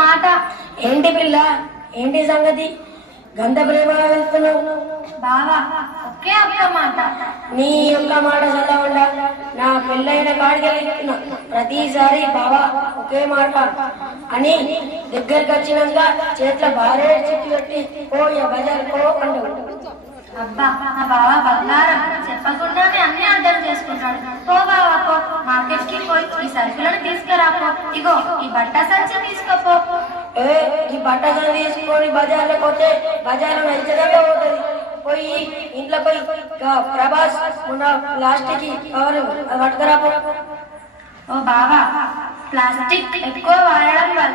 మాట ఏంటి పిల్ల, ఏంటి సంగతి? గంధ ప్రేమ వెళ్తున్నావు బావా. ఒకే ఒక్క మాట. నీ యొక్క మాట చదవకుండా నా పెళ్ళైన కాడికి వెళ్తున్నా ప్రతిసారి బావా ఒకే మాట అని దగ్గరికి వచ్చినాక చేతిలో భారీ చెట్టు పెట్టి ఓ బజార్ కో అంటావు. అబ్బా నా బావ బంగారం, చెప్పకుండానే అన్ని అర్థం చేసుకుంటాడు. పో బావా పో, మార్కెట్ కి పోయి ఈ సరుకులను తీసుకురాపో. ఇగో ఈ బట్ట సంచి తీసుకోపో. ఈ బట్ట సంచి తీసుకొని బజార్లో పోతే బజార్ నైతేనే పోతుంది. పోయి ఇంట్లో పోయి ప్రభాస్ ఉన్న ప్లాస్టిక్ కవర్ పట్టుకురాపో. ఓ బావా, ప్లాస్టిక్ ఎక్కువ వాడడం వల్ల